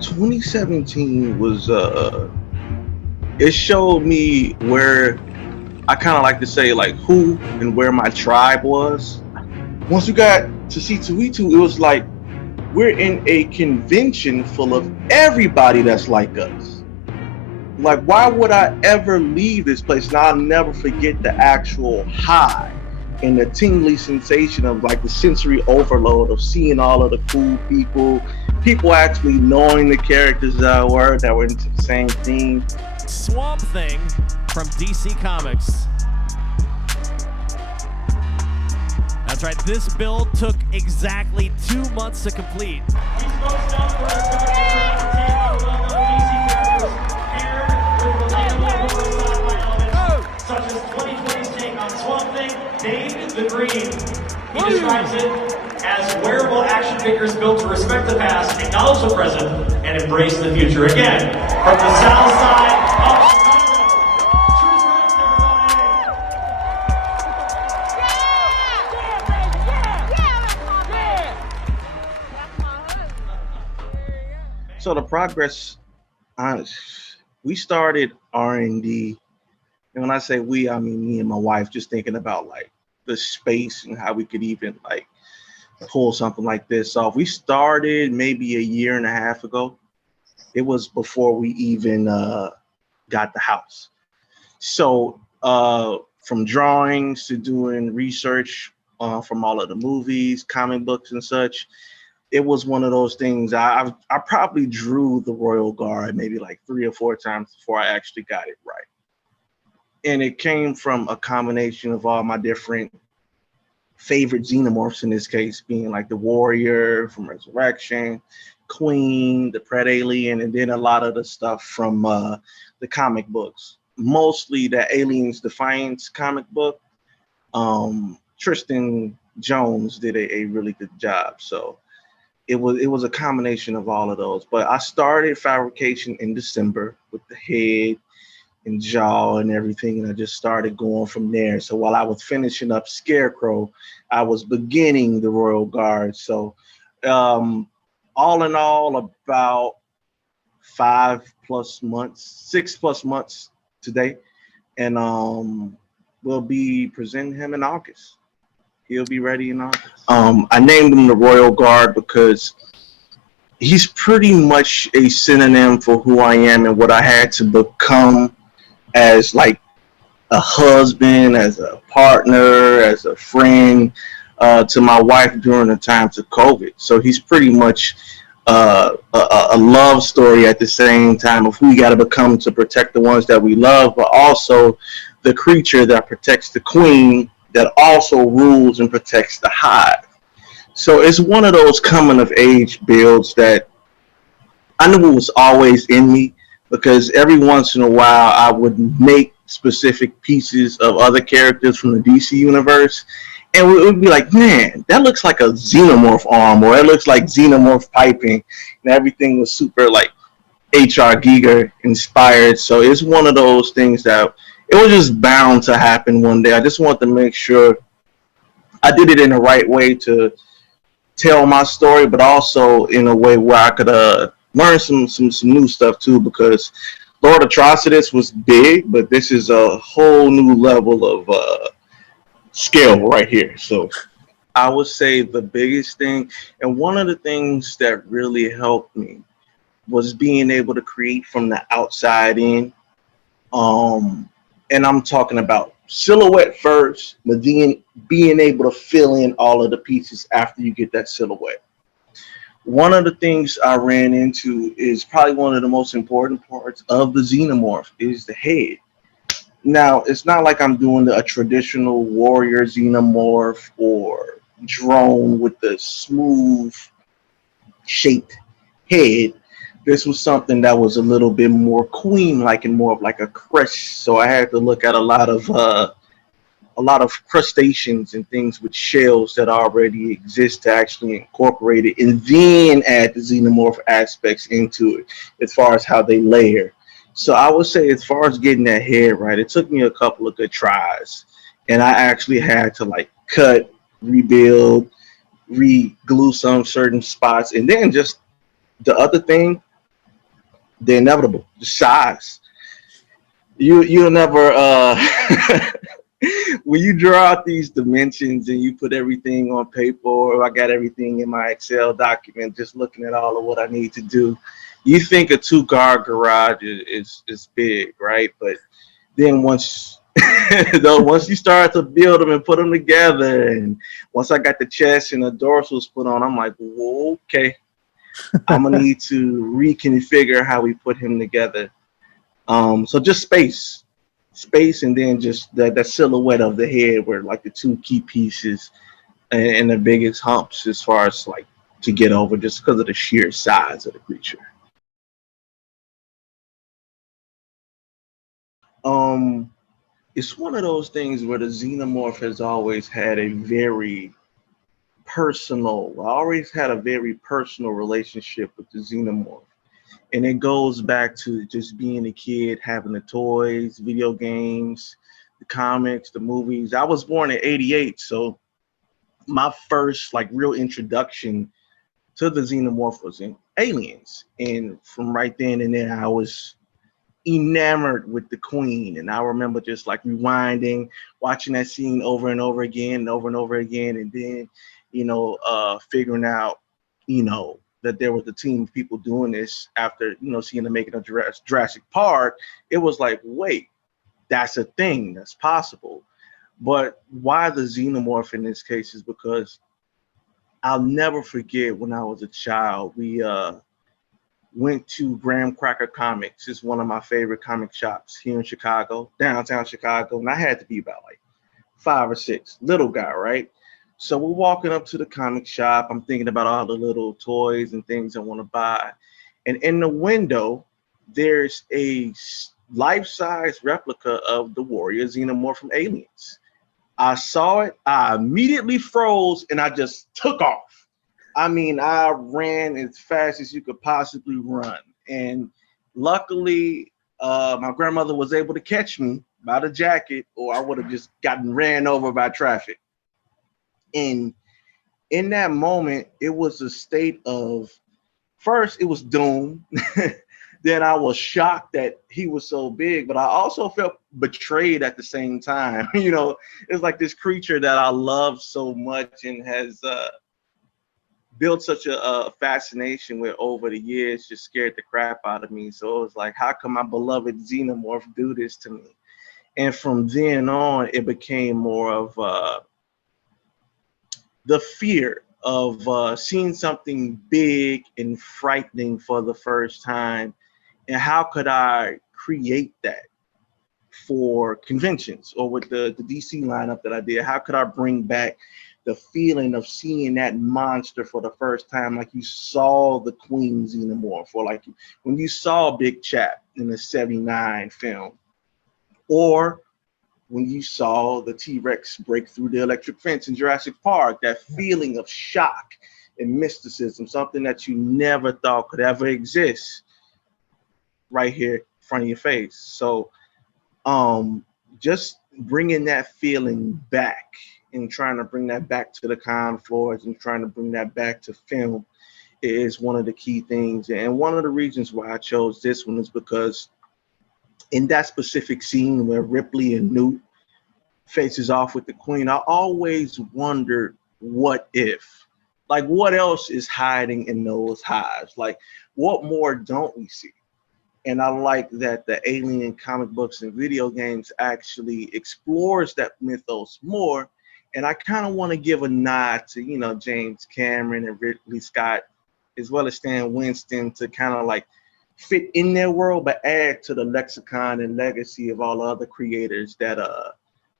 2017 was it showed me where I kind of like to say like who and where my tribe was. Once you got to C2E2, it was like we're in a convention full of everybody that's like us. Like, why would I ever leave this place? And I'll never forget the actual high and the tingly sensation of like the sensory overload of seeing all of the cool people actually knowing the characters that were into the same theme. Swamp Thing from DC Comics. That's right, this build took exactly 2 months to complete. He's most known for his characters DC characters paired with relatable sci-fi elements, such as 2020's take on Swamp Thing, named the Green. He describes it as wearable action figures built to respect the past, acknowledge the present, and embrace the future. Again, from the south side of Chicago, TrisRex, everybody! So the progress, we started R&D, and when I say we, I mean me and my wife, just thinking about like the space and how we could even like pull something like this off. We started maybe a year and a half ago. It was before we even got the house. So from drawings to doing research from all of the movies, comic books and such, it was one of those things. I probably drew the Royal Guard maybe like 3 or 4 times before I actually got it right. And it came from a combination of all my different favorite xenomorphs, in this case being like the Warrior from Resurrection, Queen, the Pred Alien, and then a lot of the stuff from the comic books. Mostly the Aliens Defiance comic book. Tristan Jones did a really good job. So it was a combination of all of those. But I started fabrication in December with the head and jaw and everything, and I just started going from there. So while I was finishing up Scarecrow, I was beginning the Royal Guard. So all in all, about 5+ months, 6+ months today, and we'll be presenting him in August. He'll be ready in August. I named him the Royal Guard because he's pretty much a synonym for who I am and what I had to become as like a husband, as a partner, as a friend to my wife during the times of COVID. So he's pretty much a love story at the same time of who we got to become to protect the ones that we love, but also the creature that protects the queen that also rules and protects the hive. So it's one of those coming of age builds that I knew was always in me, because every once in a while I would make specific pieces of other characters from the DC universe, and it would be like, man, that looks like a Xenomorph arm, or it looks like Xenomorph piping, and everything was super like HR Giger inspired. So it's one of those things that it was just bound to happen one day. I just wanted to make sure I did it in the right way to tell my story, but also in a way where I could learn some new stuff too, because Lord Atrocitus was big, but this is a whole new level of scale right here. So I would say the biggest thing, and one of the things that really helped me, was being able to create from the outside in. And I'm talking about silhouette first, but then being able to fill in all of the pieces after you get that silhouette. One of the things I ran into is probably one of the most important parts of the xenomorph is the head. Now, it's not like I'm doing a traditional warrior xenomorph or drone with the smooth shaped head. This was something that was a little bit more queen-like and more of like a crest. So I had to look at a lot of crustaceans and things with shells that already exist to actually incorporate it, and then add the xenomorph aspects into it as far as how they layer. So I would say, as far as getting that head right, it took me a couple of good tries, and I actually had to like cut, rebuild, re-glue some certain spots, and then just the other thing, the inevitable, the size. You'll never when you draw out these dimensions and you put everything on paper, or I got everything in my Excel document, just looking at all of what I need to do, you think a two-car garage is big, right? But then once though once you start to build them and put them together, and once I got the chest and the dorsals put on, I'm like, whoa, okay, I'm gonna need to reconfigure how we put him together. So just space, and then just that silhouette of the head, where like the two key pieces and the biggest humps as far as like to get over, just because of the sheer size of the creature. Um, it's one of those things where the Xenomorph has always had a very I always had a very personal relationship with the Xenomorph. And it goes back to just being a kid, having the toys, video games, the comics, the movies. I was born in '88, so my first like real introduction to the Xenomorph was in Aliens. And from right then and there, I was enamored with the Queen. And I remember just like rewinding, watching that scene over and over again and over and over again. And then, figuring out, that there was a team of people doing this after, seeing the making of Jurassic Park. It was like, wait, that's a thing, that's possible. But why the Xenomorph in this case is because I'll never forget when I was a child, we went to Graham Cracker Comics. It's one of my favorite comic shops here in Chicago, downtown Chicago. And I had to be about like 5 or 6, little guy, right? So we're walking up to the comic shop. I'm thinking about all the little toys and things I want to buy. And in the window, there's a life-size replica of the warrior Xenomorph from Aliens. I saw it, I immediately froze, and I just took off. I mean, I ran as fast as you could possibly run. And luckily, my grandmother was able to catch me by the jacket, or I would have just gotten ran over by traffic. And in that moment, it was a state of, first, it was doom. Then I was shocked that he was so big, but I also felt betrayed at the same time. It's like this creature that I love so much and has built such a fascination with over the years, just scared the crap out of me. So it was like, how can my beloved Xenomorph do this to me? And from then on, it became more of the fear of seeing something big and frightening for the first time. And how could I create that for conventions or with the DC lineup that I did? How could I bring back the feeling of seeing that monster for the first time, like you saw the Queen Xenomorph, or like when you saw Big Chap in the '79 film, or when you saw the T-Rex break through the electric fence in Jurassic Park, that feeling of shock and mysticism, something that you never thought could ever exist, right here in front of your face. So just bringing that feeling back and trying to bring that back to the con floors and trying to bring that back to film is one of the key things. And one of the reasons why I chose this one is because in that specific scene where Ripley and Newt faces off with the Queen, I always wondered, what if? Like, what else is hiding in those hives? Like, what more don't we see? And I like that the Alien comic books and video games actually explores that mythos more. And I kind of want to give a nod to, James Cameron and Ridley Scott, as well as Stan Winston, to kind of like fit in their world, but add to the lexicon and legacy of all the other creators that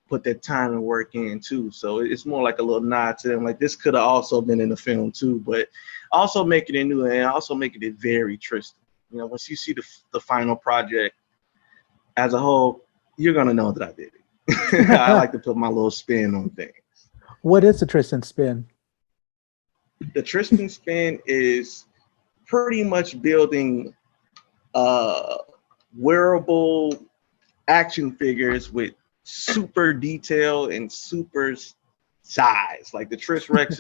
put their time and work in too. So it's more like a little nod to them. Like, this could have also been in the film too, but also making it new and also making it very Tristan. Once you see the final project as a whole, you're gonna know that I did it. I like to put my little spin on things. What is the Tristan spin? The Tristan spin is pretty much building wearable action figures with super detail and super size. Like the TrisRex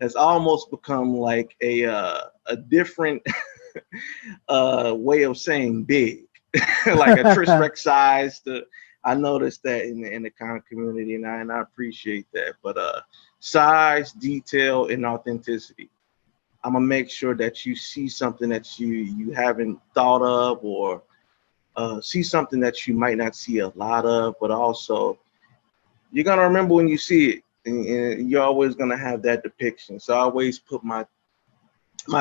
has almost become like a different way of saying big, like a TrisRex size. I noticed that in the comic community, and I appreciate that. But size, detail, and authenticity. I'm gonna make sure that you see something that you haven't thought of, or see something that you might not see a lot of, but also you're gonna remember when you see it, and you're always gonna have that depiction. So I always put my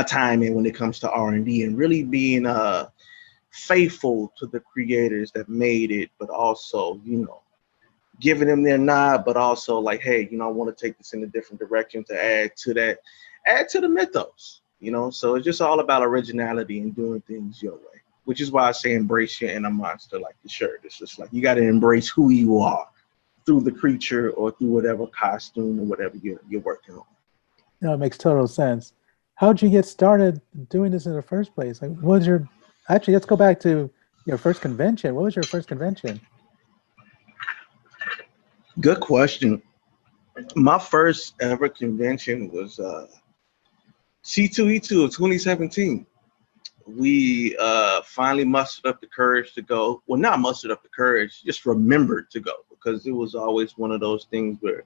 time in when it comes to R&D and really being faithful to the creators that made it, but also, you know, giving them their nod, but also like, hey, you know, I want to take this in a different direction to add to the mythos, you know. So it's just all about originality and doing things your way, which is why I say embrace your inner monster, like the shirt. It's just like you got to embrace who you are through the creature or through whatever costume or whatever you're working on. No, it makes total sense. How'd you get started doing this in the first place? Like, what was your, actually, let's go back to your first convention. What was your first convention? Good question. My first ever convention was C2E2 of 2017. We finally mustered up the courage to go. Well, not mustered up the courage, just remembered to go, because it was always one of those things where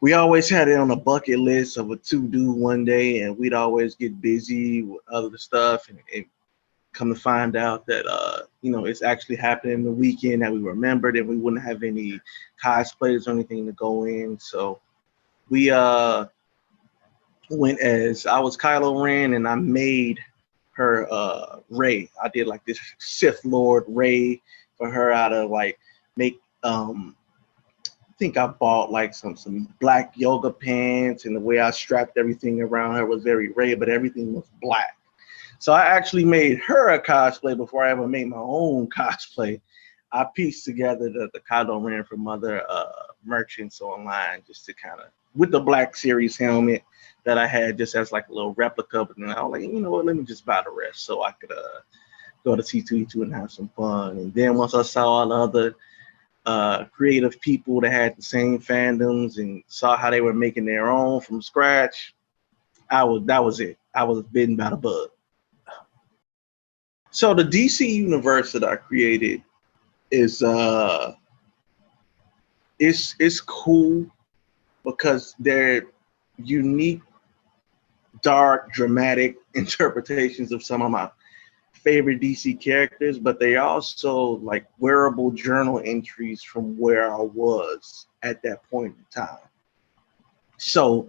we always had it on a bucket list of a to-do one day, and we'd always get busy with other stuff, and come to find out that you know, it's actually happening the weekend that we remembered, and we wouldn't have any cosplays or anything to go in. So we went as I was Kylo Ren, and I made her Rey. I did like this Sith Lord Rey for her out of like make I think I bought like some black yoga pants, and the way I strapped everything around her was very Rey, but everything was black. So I actually made her a cosplay before I ever made my own cosplay. I pieced together the Kylo Ren from other merchants online, just to kind of, with the Black Series helmet that I had just as like a little replica. But then I was like, you know what, let me just buy the rest so I could go to C2E2 and have some fun. And then once I saw all the other creative people that had the same fandoms and saw how they were making their own from scratch, that was it. I was bitten by the bug. So the DC universe that I created is it's cool because they're unique, dark, dramatic interpretations of some of my favorite DC characters, but they also like wearable journal entries from where I was at that point in time. So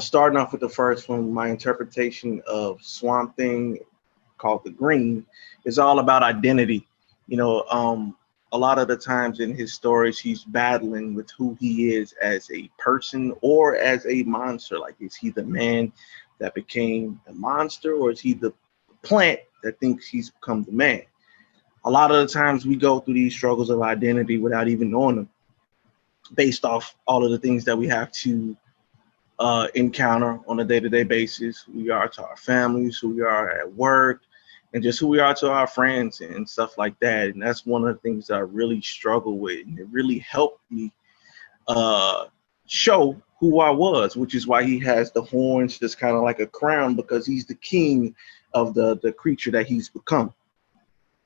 starting off with the first one, my interpretation of Swamp Thing, called The Green, is all about identity. You know, a lot of the times in his stories, he's battling with who he is as a person or as a monster. Like, is he the man that became a monster, or is he the plant that thinks he's become the man? A lot of the times we go through these struggles of identity without even knowing them, based off all of the things that we have to encounter on a day-to-day basis. Who we are to our families, who we are at work, and just who we are to our friends and stuff like that. And that's one of the things that I really struggle with, and it really helped me show who I was, which is why he has the horns just kind of like a crown, because he's the king of the creature that he's become.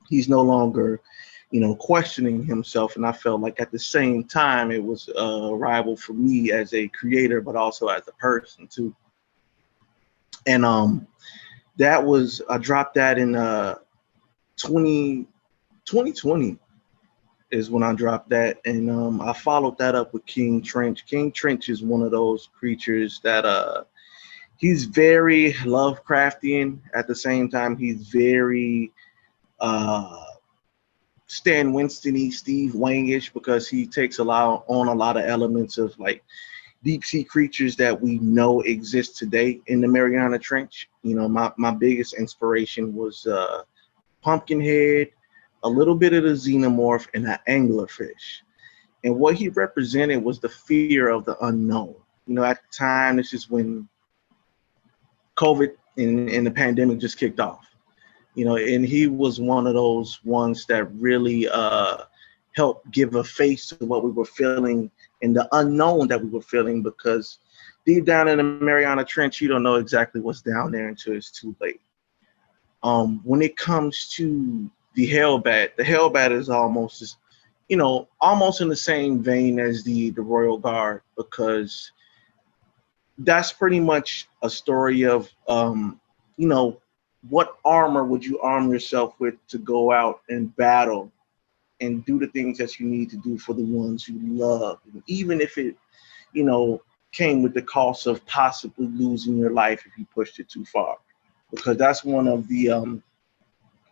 He's no longer, you know, questioning himself. And I felt like at the same time it was a rival for me as a creator, but also as a person too. And that was, I dropped that in 2020 is when I dropped that. And I followed that up with King Trench. King Trench is one of those creatures that he's very Lovecraftian. At the same time, he's very Stan Winston-y, Steve Wang-ish, because he takes on a lot of elements of like deep sea creatures that we know exist today in the Mariana Trench. You know, my biggest inspiration was Pumpkinhead, a little bit of the Xenomorph, and an anglerfish. And what he represented was the fear of the unknown. You know, at the time, this is when COVID and the pandemic just kicked off. You know, and he was one of those ones that really helped give a face to what we were feeling and the unknown that we were feeling, because deep down in the Mariana Trench, you don't know exactly what's down there until it's too late. When it comes to the Hellbat is almost, you know, almost in the same vein as the Royal Guard, because that's pretty much a story of, you know, what armor would you arm yourself with to go out and battle and do the things that you need to do for the ones you love, even if it, you know, came with the cost of possibly losing your life if you pushed it too far, because that's one of the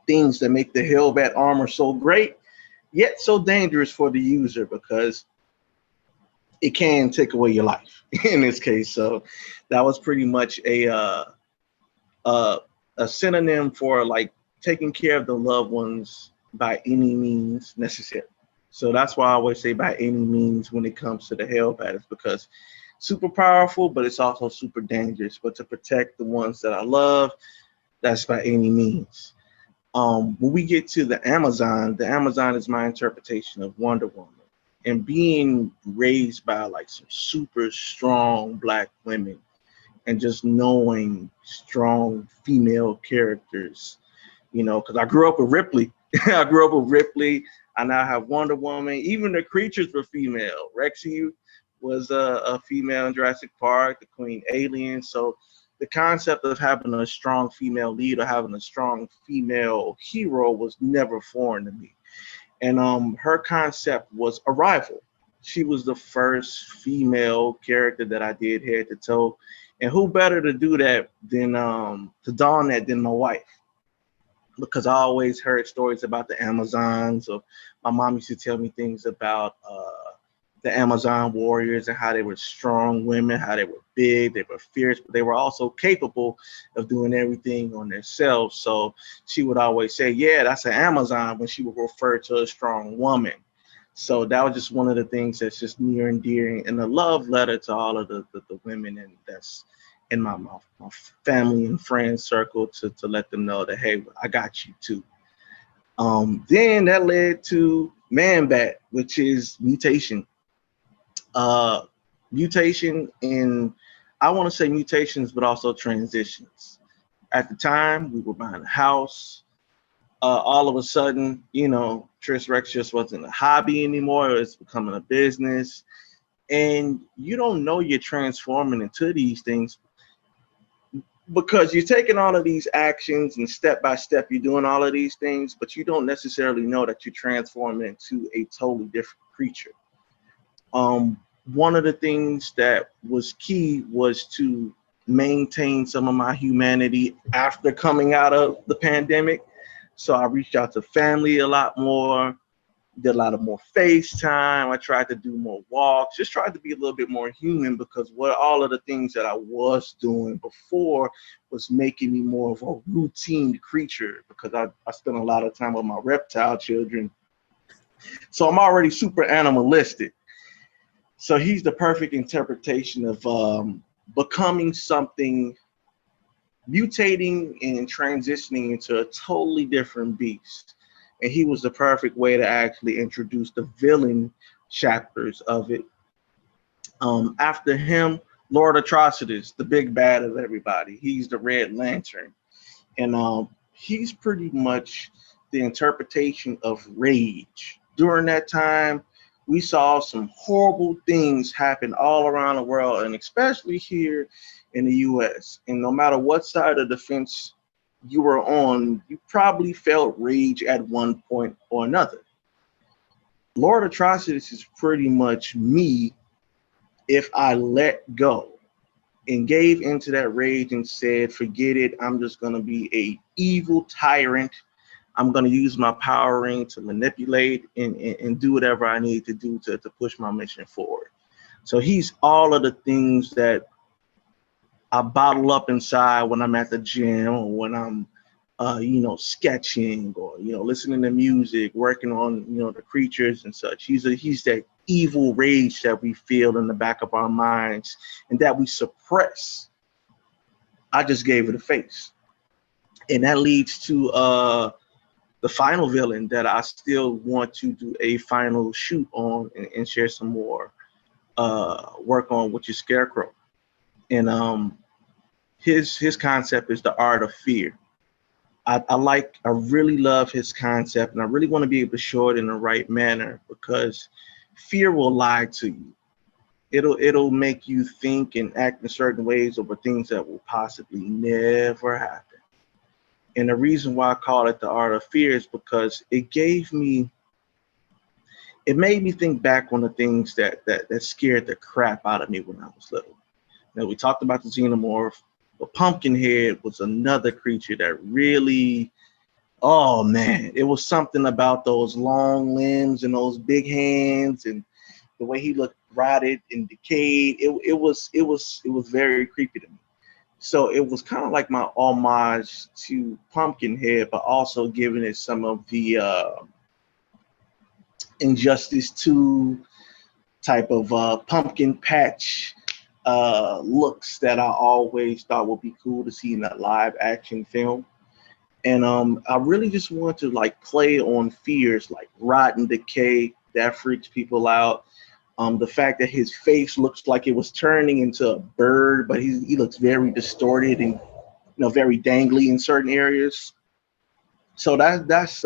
things that make the Hellbat armor so great, yet so dangerous for the user, because it can take away your life in this case. So that was pretty much a synonym for like taking care of the loved ones by any means necessary. So that's why I always say by any means when it comes to the Hellbat, is because super powerful, but it's also super dangerous. But to protect the ones that I love, that's by any means. When we get to the Amazon is my interpretation of Wonder Woman. And being raised by like some super strong Black women, and just knowing strong female characters, you know, because I grew up with Ripley. I grew up with Ripley. I now have Wonder Woman. Even the creatures were female. Rexy was a female in Jurassic Park, the Queen Alien. So the concept of having a strong female lead or having a strong female hero was never foreign to me. And her concept was Arrival. She was the first female character that I did head to toe. And who better to do that than to don that than my wife? Because I always heard stories about the Amazons, or my mom used to tell me things about the Amazon warriors and how they were strong women, how they were big, they were fierce, but they were also capable of doing everything on themselves. So she would always say, yeah, that's an Amazon, when she would refer to a strong woman. So that was just one of the things that's just near and dear, and a love letter to all of the women, and that's in my family and friends circle, to let them know that, hey, I got you too. Then that led to Man-Bat, which is mutation. Mutation in, I want to say mutations, but also transitions. At the time, we were buying a house. All of a sudden, you know, TrisRex just wasn't a hobby anymore. It's becoming a business. And you don't know you're transforming into these things, because you're taking all of these actions and step by step, you're doing all of these things, but you don't necessarily know that you're transforming into a totally different creature. One of the things that was key was to maintain some of my humanity after coming out of the pandemic. So I reached out to family a lot more, did a lot of more FaceTime. I tried to do more walks, just tried to be a little bit more human, because what all of the things that I was doing before was making me more of a routine creature, because I spent a lot of time with my reptile children. So I'm already super animalistic. So he's the perfect interpretation of becoming something, mutating and transitioning into a totally different beast. And he was the perfect way to actually introduce the villain chapters of it. After him, Lord Atrocitus, the big bad of everybody. He's the Red Lantern. And he's pretty much the interpretation of rage. During that time, we saw some horrible things happen all around the world, and especially here in the US. And no matter what side of the fence you were on, you probably felt rage at one point or another. Lord Atrocitus is pretty much me if I let go and gave into that rage and said, forget it, I'm just gonna be a evil tyrant. I'm gonna use my power ring to manipulate and do whatever I need to do to push my mission forward. So he's all of the things that I bottle up inside when I'm at the gym, or when I'm you know, sketching, or, you know, listening to music, working on, you know, the creatures and such. He's that evil rage that we feel in the back of our minds and that we suppress. I just gave it a face. And that leads to the final villain that I still want to do a final shoot on and share some more work on, which is Scarecrow. And his concept is the art of fear. I really love his concept, and I really want to be able to show it in the right manner, because fear will lie to you. It'll make you think and act in certain ways over things that will possibly never happen. And the reason why I call it the art of fear is because it made me think back on the things that scared the crap out of me when I was little. Now, we talked about the Xenomorph, but Pumpkinhead was another creature that really, oh man, it was something about those long limbs and those big hands and the way he looked rotted and decayed. It was very creepy to me. So it was kind of like my homage to Pumpkinhead, but also giving it some of the Injustice 2 type of pumpkin patch looks that I always thought would be cool to see in a live action film. And I really just want to like play on fears like rot and decay that freaks people out. The fact that his face looks like it was turning into a bird, but he looks very distorted and very dangly in certain areas. So that's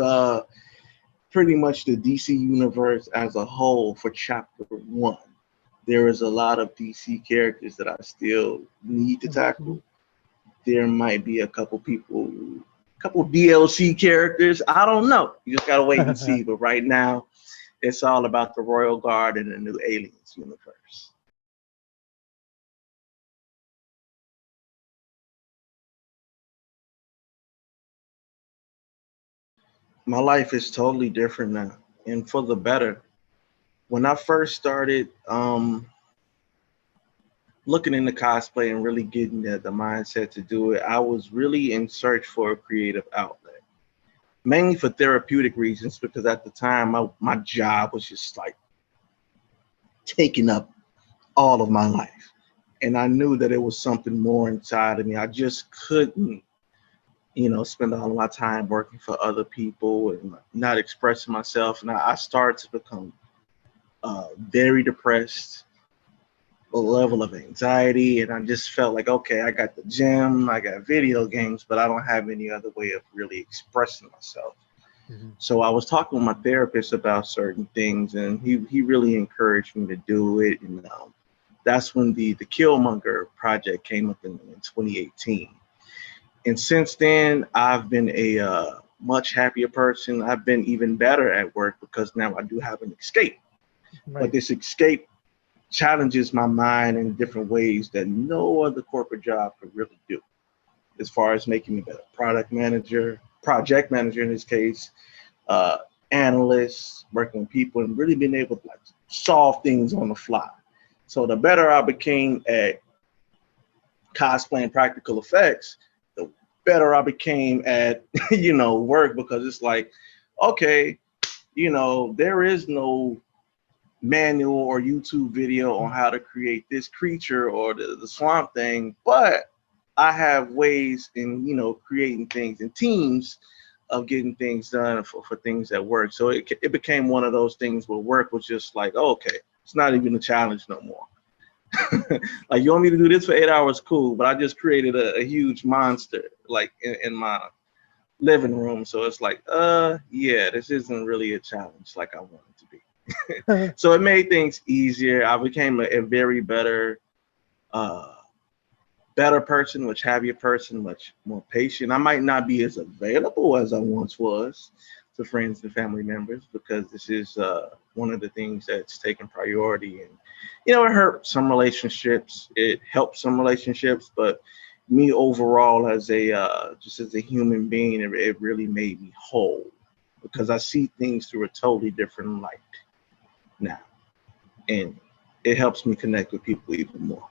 pretty much the DC universe as a whole for chapter 1. There is a lot of DC characters that I still need to tackle. There might be a couple DLC characters. I don't know. You just gotta wait and see. But right now, it's all about the Royal Guard and the new Aliens universe. My life is totally different now, and for the better. When I first started looking into cosplay and really getting the mindset to do it, I was really in search for a creative outlet, mainly for therapeutic reasons, because at the time my job was just like taking up all of my life. And I knew that it was something more inside of me. I just couldn't, spend all of my time working for other people and not expressing myself. And I started to become very depressed, a level of anxiety, and I just felt like, okay, I got the gym, I got video games, but I don't have any other way of really expressing myself. So I was talking with my therapist about certain things, and he really encouraged me to do it. And that's when the Killmonger project came up in 2018. And since then, I've been a much happier person. I've been even better at work because now I do have an escape. Right. But this escape challenges my mind in different ways that no other corporate job could really do, as far as making me a better project manager in this case, analyst, working with people, and really being able to like solve things on the fly. So the better I became at cosplay and practical effects, the better I became at work, because it's like, okay, there is no manual or YouTube video on how to create this creature or the Swamp Thing, but I have ways in creating things in teams of getting things done for things that work. So it became one of those things where work was just like, oh, okay, it's not even a challenge no more. Like, you want me to do this for 8 hours, cool, but I just created a huge monster like in my living room. So it's like, yeah, this isn't really a challenge like I wanted to be. So it made things easier. I became a very better person, much happier person, much more patient. I might not be as available as I once was to friends and family members, because this is one of the things that's taken priority. And it hurt some relationships, it helped some relationships, but me overall as just as a human being, it really made me whole, because I see things through a totally different light now, and it helps me connect with people even more.